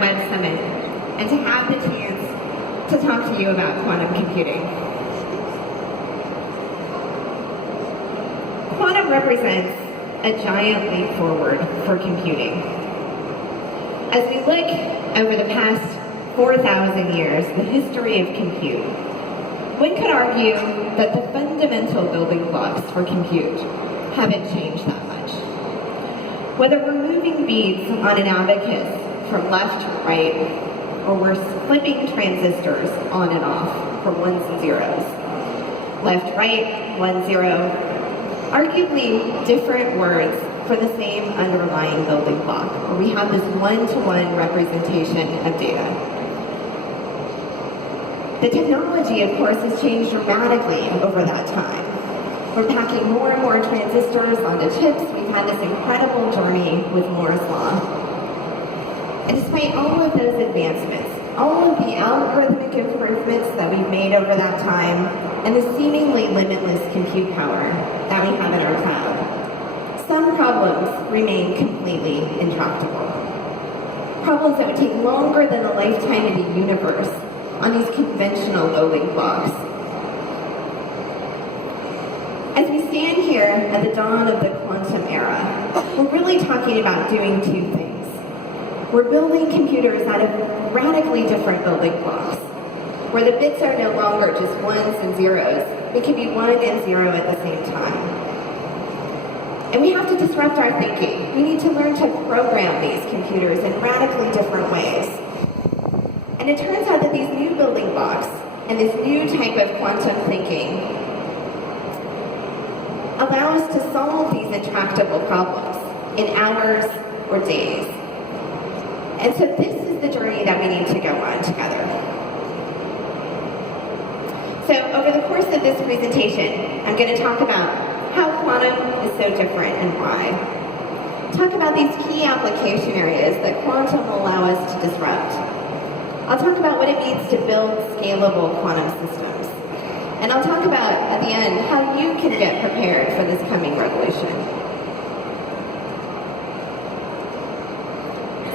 Web Summit and to have the chance to talk to you about quantum computing. Quantum represents a giant leap forward for computing. As we look over the past 4,000 years, the history of compute, one could argue that the fundamental building blocks for compute haven't changed that much. Whether we're moving beads on an abacus from left to right, or we're flipping transistors on and off from ones and zeros, left, right, 1, 0, arguably different words for the same underlying building block, where we have this one-to-one representation of data. The technology, of course, has changed dramatically over that time. We're packing more and more transistors onto chips. We've had this incredible journey with Moore's Law. And despite all of those advancements, all of the algorithmic improvements that we've made over that time, and the seemingly limitless compute power that we have in our cloud, some problems remain completely intractable. Problems that would take longer than the lifetime of the universe on these conventional building blocks. As we stand here at the dawn of the quantum era, we're really talking about doing two things. We're building computers out of radically different building blocks, where the bits are no longer just ones and zeros. It can be 1 and 0 at the same time. And we have to disrupt our thinking. We need to learn to program these computers in radically different ways. And it turns out that these new building blocks and this new type of quantum thinking allow us to solve these intractable problems in hours or days. And so this is the journey that we need to go on together. So over the course of this presentation, I'm going to talk about how quantum is so different and why. Talk about these key application areas that quantum will allow us to disrupt. I'll talk about what it means to build scalable quantum systems. And I'll talk about, at the end, how you can get prepared for this coming revolution.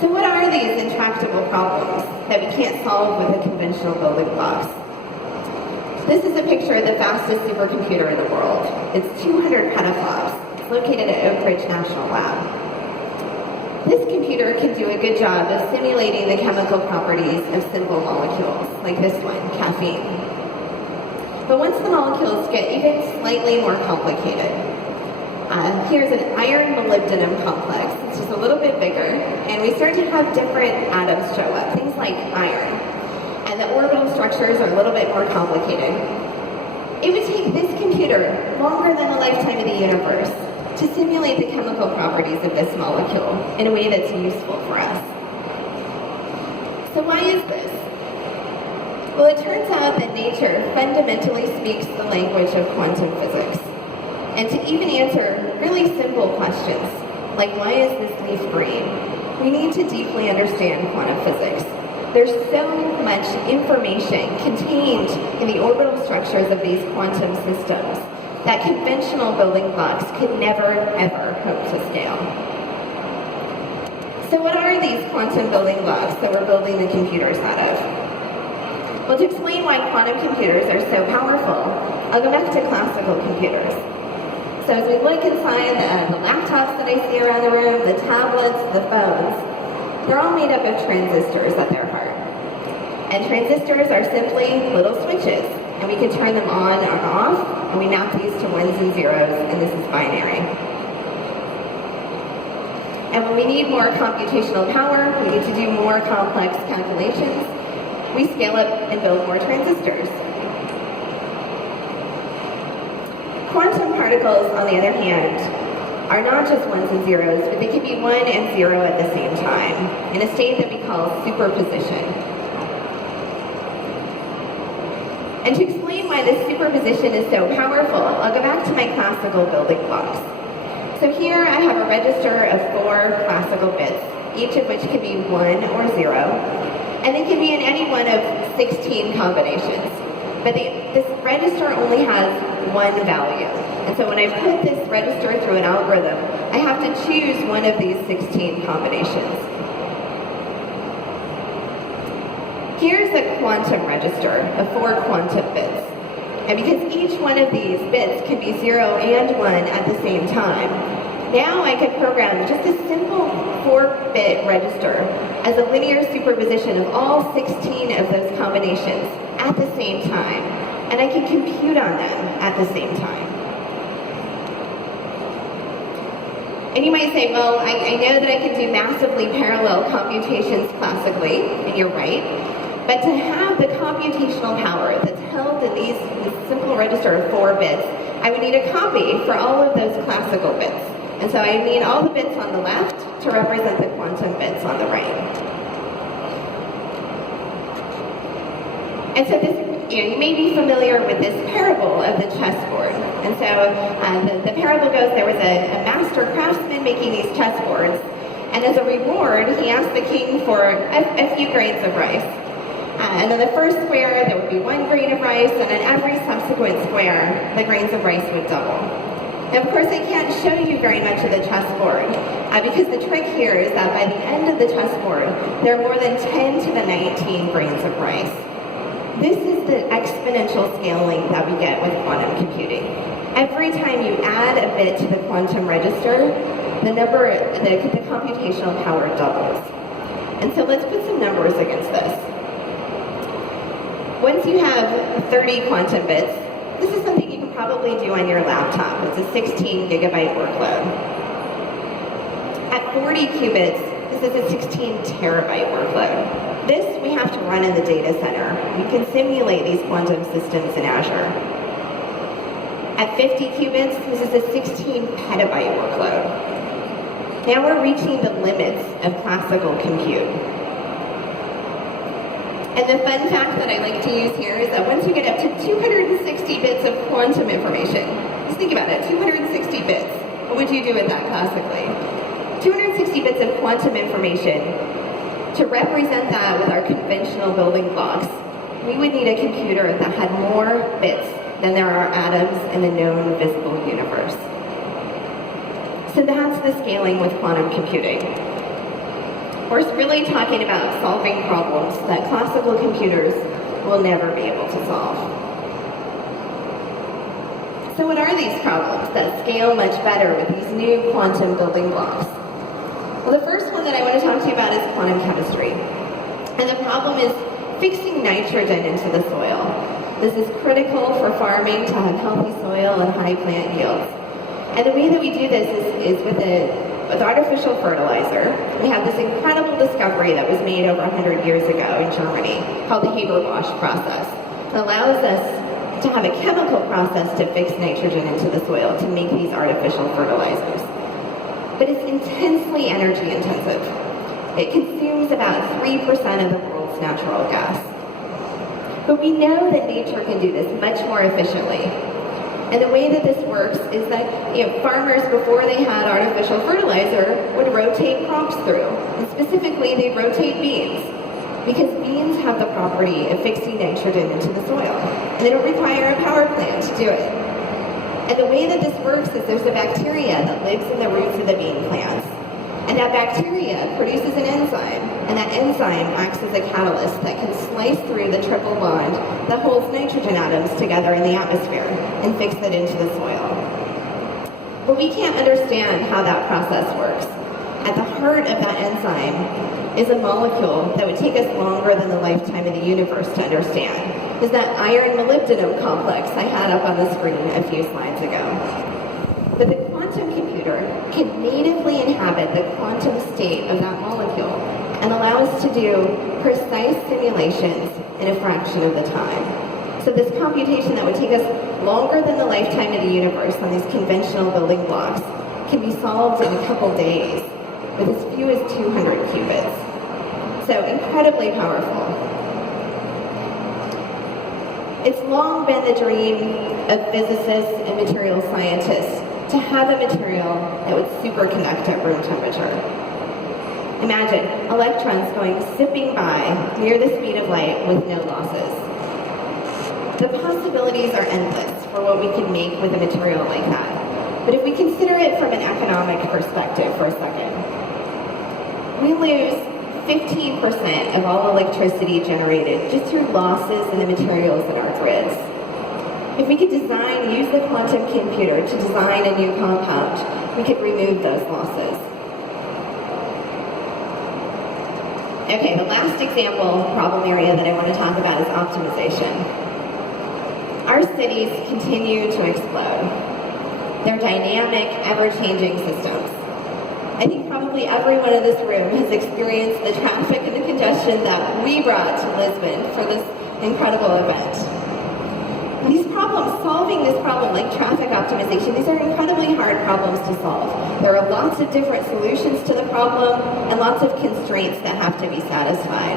So what are these intractable problems that we can't solve with the conventional building blocks? This is a picture of the fastest supercomputer in the world. It's 200 petaflops. It's located at Oak Ridge National Lab. This computer can do a good job of simulating the chemical properties of simple molecules, like this one, caffeine. But once the molecules get even slightly more complicated, here's an iron molybdenum complex. It's just a little bit bigger, and we start to have different atoms show up, things like iron. And the orbital structures are a little bit more complicated. It would take this computer longer than the lifetime of the universe to simulate the chemical properties of this molecule in a way that's useful for us. So why is this? Well, it turns out that nature fundamentally speaks the language of quantum physics. And to even answer really simple questions, like why is this leaf green, we need to deeply understand quantum physics. There's so much information contained in the orbital structures of these quantum systems that conventional building blocks could never, ever hope to scale. So what are these quantum building blocks that we're building the computers out of? Well, to explain why quantum computers are so powerful, I'll go back to classical computers. So as we look inside the laptops that I see around the room, the tablets, the phones, they're all made up of transistors at their heart. And transistors are simply little switches, and we can turn them on or off, and we map these to ones and zeros, and this is binary. And when we need more computational power, we need to do more complex calculations, we scale up and build more transistors. Quantum particles, on the other hand, are not just ones and zeros, but they can be 1 and 0 at the same time, in a state that we call superposition. And to explain why this superposition is so powerful, I'll go back to my classical building blocks. So here I have a register of 4 classical bits, each of which can be 1 or 0, and they can be in any one of 16 combinations. But this register only has one value. And so when I put this register through an algorithm, I have to choose one of these 16 combinations. Here's a quantum register of 4 quantum bits. And because each one of these bits can be 0 and 1 at the same time, now I could program just a simple 4-bit register as a linear superposition of all 16 of those combinations at the same time. And I can compute on them at the same time. And you might say, well, I know that I can do massively parallel computations classically, and you're right. But to have the computational power that's held in this simple register of 4 bits, I would need a copy for all of those classical bits. And so I need all the bits on the left to represent the quantum bits on the right. And so this, you may be familiar with this parable of the chessboard. And so the parable goes, there was a master craftsman making these chessboards, and as a reward, he asked the king for a few grains of rice. And in the first square, there would be 1 grain of rice, and in every subsequent square, the grains of rice would double. Now, of course, I can't show you very much of the chessboard, because the trick here is that by the end of the chessboard, there are more than 10 to the 19 grains of rice. This is the exponential scaling that we get with quantum computing. Every time you add a bit to the quantum register, the computational power doubles. And so let's put some numbers against this. Once you have 30 quantum bits, this is something you can probably do on your laptop. It's a 16 gigabyte workload. At 40 qubits, this is a 16 terabyte workload. This we have to run in the data center. You can simulate these quantum systems in Azure. At 50 qubits, this is a 16 petabyte workload. Now we're reaching the limits of classical compute. And the fun fact that I like to use here is that once you get up to 260 bits of quantum information, just think about it, 260 bits. What would you do with that classically? 260 bits of quantum information, to represent that with our conventional building blocks, we would need a computer that had more bits than there are atoms in the known visible universe. So that's the scaling with quantum computing. We're really talking about solving problems that classical computers will never be able to solve. So what are these problems that scale much better with these new quantum building blocks? Well, the first one that I want to talk to you about is quantum chemistry. And the problem is fixing nitrogen into the soil. This is critical for farming to have healthy soil and high plant yields. And the way that we do this is with artificial fertilizer. We have this incredible discovery that was made over 100 years ago in Germany called the Haber-Bosch process. It allows us to have a chemical process to fix nitrogen into the soil to make these artificial fertilizers. But it's intensely energy intensive. It consumes about 3% of the world's natural gas. But we know that nature can do this much more efficiently. And the way that this works is that farmers, before they had artificial fertilizer, would rotate crops through. And specifically, they'd rotate beans, because beans have the property of fixing nitrogen into the soil. And they don't require a power plant to do it. And the way that this works is there's a bacteria that lives in the roots of the bean plants. And that bacteria produces an enzyme, and that enzyme acts as a catalyst that can slice through the triple bond that holds nitrogen atoms together in the atmosphere and fix it into the soil. But we can't understand how that process works. At the heart of that enzyme is a molecule that would take us longer than the lifetime of the universe to understand. Is that iron molybdenum complex I had up on the screen a few slides ago. But the quantum computer can natively inhabit the quantum state of that molecule and allow us to do precise simulations in a fraction of the time. So this computation that would take us longer than the lifetime of the universe on these conventional building blocks can be solved in a couple days with as few as 200 qubits. So incredibly powerful. It's long been the dream of physicists and material scientists to have a material that would superconduct at room temperature. Imagine electrons going zipping by near the speed of light with no losses. The possibilities are endless for what we can make with a material like that. But if we consider it from an economic perspective for a second, we lose 15% of all electricity generated just through losses in the materials in our grids. If we could use the quantum computer to design a new compound, we could remove those losses. Okay, the last example problem area that I want to talk about is optimization. Our cities continue to explode. They're dynamic, ever-changing systems. I think probably everyone in this room has experienced the traffic and the congestion that we brought to Lisbon for this incredible event. Solving this problem like traffic optimization, these are incredibly hard problems to solve. There are lots of different solutions to the problem and lots of constraints that have to be satisfied.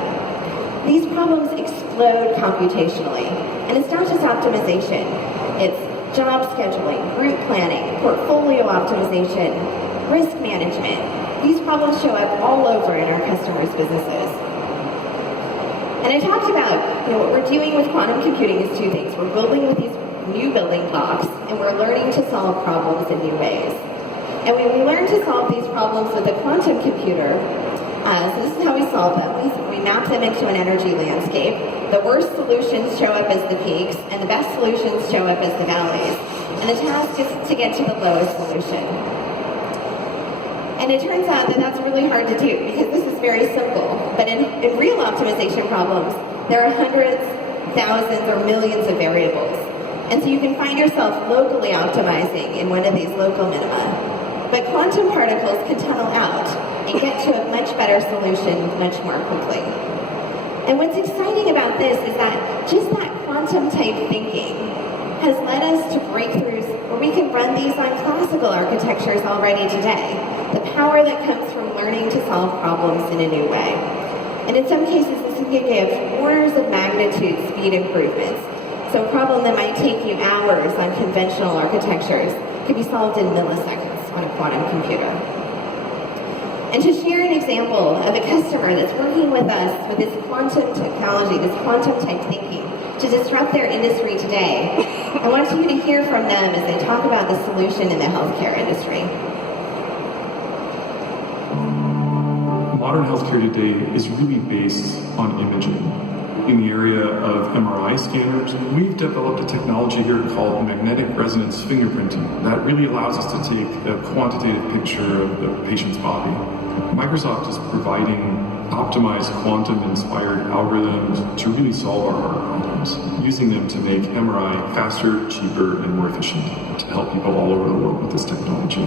These problems explode computationally, and it's not just optimization. It's job scheduling, route planning, portfolio optimization, risk management. These problems show up all over in our customers' businesses. And I talked about, what we're doing with quantum computing is two things. We're building with these new building blocks, and we're learning to solve problems in new ways. And when we learn to solve these problems with a quantum computer, so this is how we solve them. We map them into an energy landscape. The worst solutions show up as the peaks, and the best solutions show up as the valleys. And the task is to get to the lowest solution. And it turns out that that's really hard to do, because this is very simple. But in real optimization problems, there are hundreds, thousands, or millions of variables. And so you can find yourself locally optimizing in one of these local minima. But quantum particles can tunnel out and get to a much better solution much more quickly. And what's exciting about this is that just that quantum type thinking has led us to breakthroughs where we can run these on classical architectures already today. The power that comes from learning to solve problems in a new way. And in some cases, this can give orders of magnitude speed improvements. So a problem that might take you hours on conventional architectures can be solved in milliseconds on a quantum computer. And to share an example of a customer that's working with us with this quantum technology, this quantum type thinking, to disrupt their industry today, I want you to hear from them as they talk about the solution in the healthcare industry. Modern healthcare today is really based on imaging. In the area of MRI scanners, we've developed a technology here called magnetic resonance fingerprinting that really allows us to take a quantitative picture of the patient's body. Microsoft is providing optimized quantum-inspired algorithms to really solve our hard problems, using them to make MRI faster, cheaper, and more efficient to help people all over the world with this technology.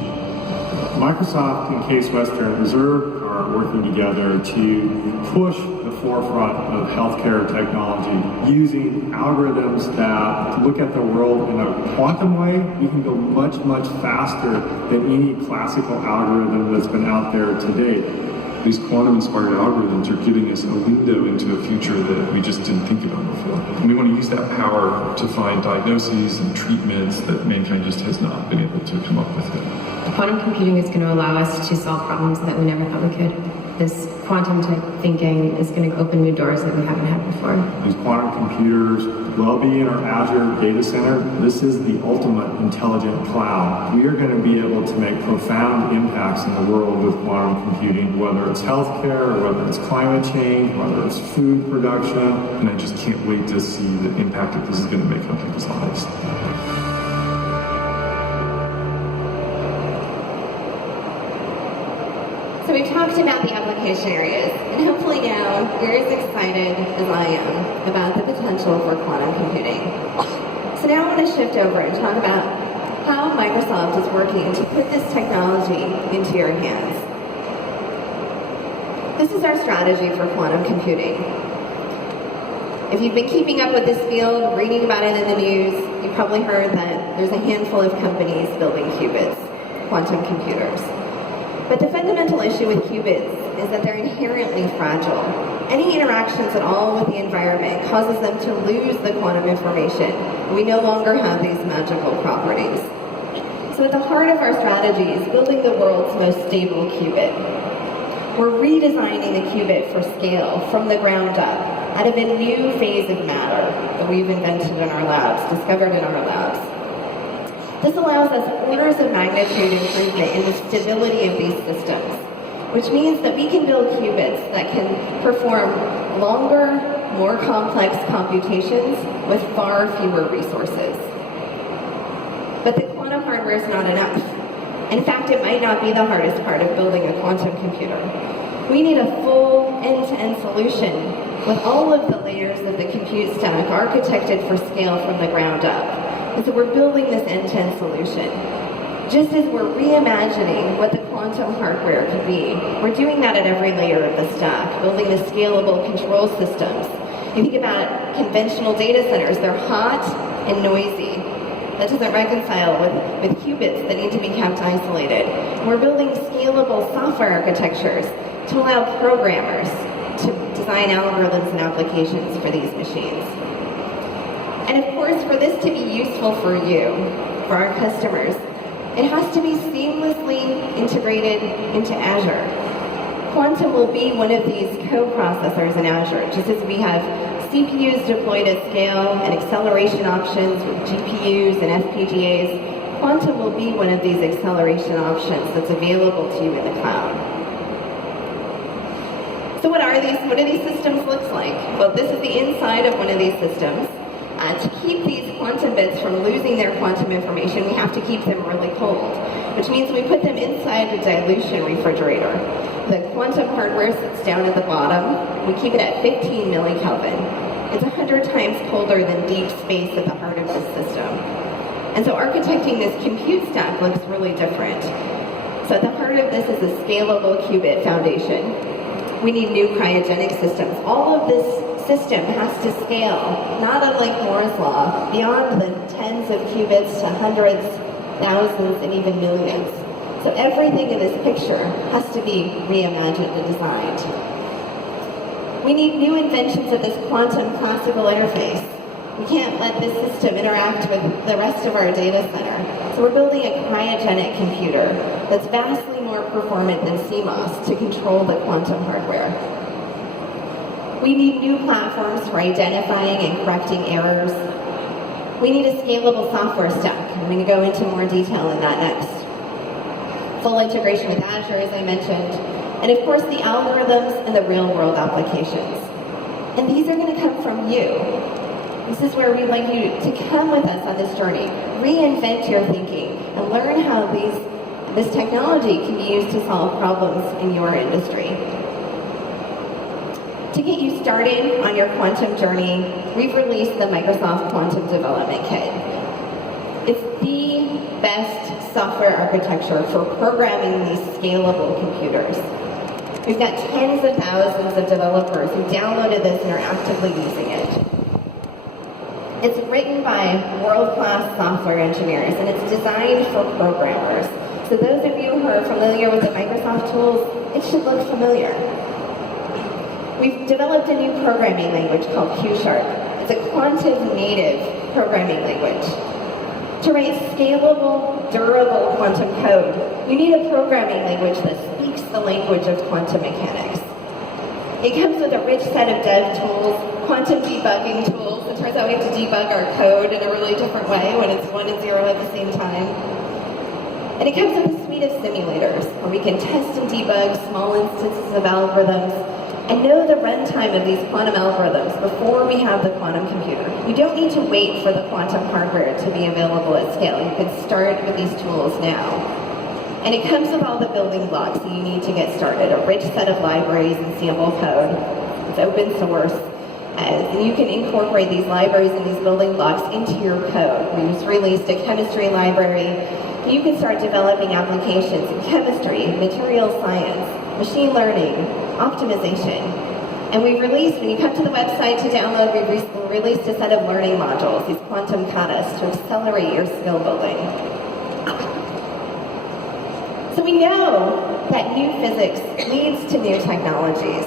Microsoft and Case Western Reserve are working together to push the forefront of healthcare technology using algorithms that look at the world in a quantum way. We can go much, much faster than any classical algorithm that's been out there to date. These quantum-inspired algorithms are giving us a window into a future that we just didn't think about before. And we want to use that power to find diagnoses and treatments that mankind just has not been able to come up with yet. Quantum computing is going to allow us to solve problems that we never thought we could. This quantum type thinking is going to open new doors that we haven't had before. These quantum computers will be in our Azure data center. This is the ultimate intelligent cloud. We are going to be able to make profound impacts in the world with quantum computing, whether it's healthcare, or whether it's climate change, whether it's food production. And I just can't wait to see the impact that this is going to make on people's lives. So we've talked about the application areas, and hopefully now you're as excited as I am about the potential for quantum computing. So now I want to shift over and talk about how Microsoft is working to put this technology into your hands. This is our strategy for quantum computing. If you've been keeping up with this field, reading about it in the news, you've probably heard that there's a handful of companies building qubits, quantum computers. But the fundamental issue with qubits is that they're inherently fragile. Any interactions at all with the environment causes them to lose the quantum information. We no longer have these magical properties. So at the heart of our strategy is building the world's most stable qubit. We're redesigning the qubit for scale from the ground up out of a new phase of matter that we've invented in our labs, discovered in our labs. This allows us orders of magnitude improvement in the stability of these systems. which means that we can build qubits that can perform longer, more complex computations with far fewer resources. But the quantum hardware is not enough. In fact, it might not be the hardest part of building a quantum computer. We need a full end-to-end solution with all of the layers of the compute stack architected for scale from the ground up. And so we're building this end-to-end solution. Just as we're reimagining what the quantum hardware could be, we're doing that at every layer of the stack, building the scalable control systems. You think about conventional data centers, they're hot and noisy. That doesn't reconcile with qubits that need to be kept isolated. We're building scalable software architectures to allow programmers to design algorithms and applications for these machines. And of course, for this to be useful for you, for our customers, it has to be seamlessly integrated into Azure. Quantum will be one of these co-processors in Azure, just as we have CPUs deployed at scale and acceleration options with GPUs and FPGAs. Quantum will be one of these acceleration options that's available to you in the cloud. So what do these systems look like? Well, this is the inside of one of these systems. To keep these quantum bits from losing their quantum information, we have to keep them really cold, which means we put them inside a dilution refrigerator. The quantum hardware sits down at the bottom. We keep it at 15 millikelvin. It's 100 times colder than deep space at the heart of the system. And so architecting this compute stack looks really different. So at the heart of this is a scalable qubit foundation. We need new cryogenic systems. All of this system has to scale, not unlike Moore's law, beyond the tens of qubits to hundreds, thousands, and even millions. So everything in this picture has to be reimagined and designed. We need new inventions of this quantum classical interface. We can't let this system interact with the rest of our data center. So we're building a cryogenic computer that's vastly more performant than CMOS to control the quantum hardware. We need new platforms for identifying and correcting errors. We need a scalable software stack. I'm going to go into more detail in that next. Full integration with Azure, as I mentioned, and of course the algorithms and the real-world applications. And these are going to come from you. This is where we'd like you to come with us on this journey, reinvent your thinking, and learn how this technology can be used to solve problems in your industry. To get you started on your quantum journey, we've released the Microsoft Quantum Development Kit. It's the best software architecture for programming these scalable computers. We've got tens of thousands of developers who downloaded this and are actively using it. It's written by world-class software engineers, and it's designed for programmers. So those of you who are familiar with the Microsoft tools, it should look familiar. We've developed a new programming language called Q#. It's a quantum-native programming language. To write scalable, durable quantum code, you need a programming language that speaks the language of quantum mechanics. It comes with a rich set of dev tools, quantum debugging tools. It turns out we have to debug our code in a really different way when it's 1 and 0 at the same time. And it comes with a suite of simulators where we can test and debug small instances of algorithms and know the runtime of these quantum algorithms before we have the quantum computer. You don't need to wait for the quantum hardware to be available at scale. You can start with these tools now. And it comes with all the building blocks that you need to get started, a rich set of libraries and sample code. It's open source. And you can incorporate these libraries and these building blocks into your code. We just released a chemistry library. You can start developing applications in chemistry, material science, machine learning, optimization. And we've released, when you come to the website to download, we've released a set of learning modules, these quantum katas, to accelerate your skill building. So we know that new physics leads to new technologies.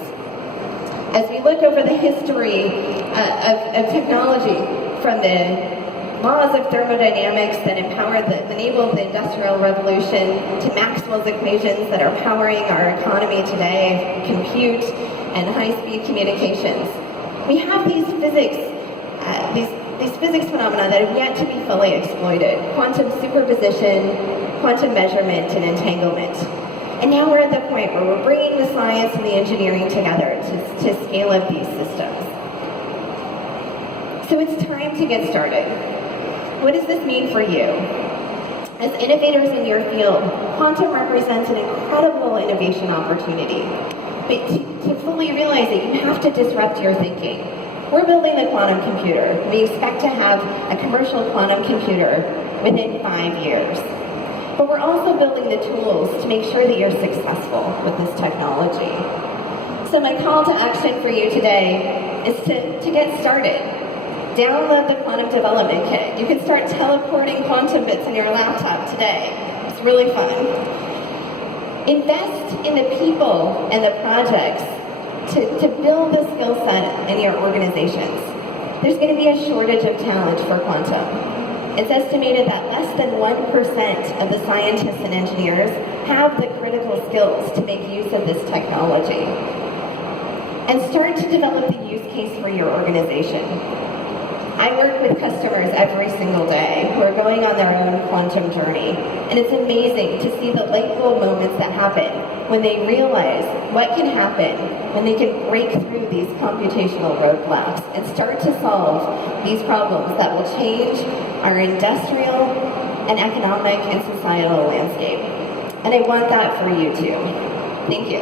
As we look over the history of technology, from the laws of thermodynamics that enabled the Industrial Revolution to Maxwell's equations that are powering our economy today, compute and high-speed communications. We have these physics, these physics phenomena that have yet to be fully exploited. Quantum superposition, quantum measurement, and entanglement. And now we're at the point where we're bringing the science and the engineering together to scale up these systems. So it's time to get started. What does this mean for you? As innovators in your field, quantum represents an incredible innovation opportunity. But to fully realize it, you have to disrupt your thinking. We're building the quantum computer. We expect to have a commercial quantum computer within 5 years. But we're also building the tools to make sure that you're successful with this technology. So my call to action for you today is to get started. Download the Quantum Development Kit. You can start teleporting quantum bits in your laptop today. It's really fun. Invest in the people and the projects to build the skill set in your organizations. There's going to be a shortage of talent for quantum. It's estimated that less than 1% of the scientists and engineers have the critical skills to make use of this technology. And start to develop the use case for your organization. I work with customers every single day who are going on their own quantum journey, and it's amazing to see the light bulb moments that happen when they realize what can happen when they can break through these computational roadblocks and start to solve these problems that will change our industrial and economic and societal landscape. And I want that for you too. Thank you.